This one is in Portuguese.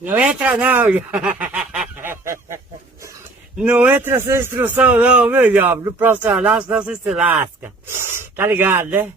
Não entra não, não entra sem instrução não, meu diabo. No próximo canal, senão você se lasca. Tá ligado, né?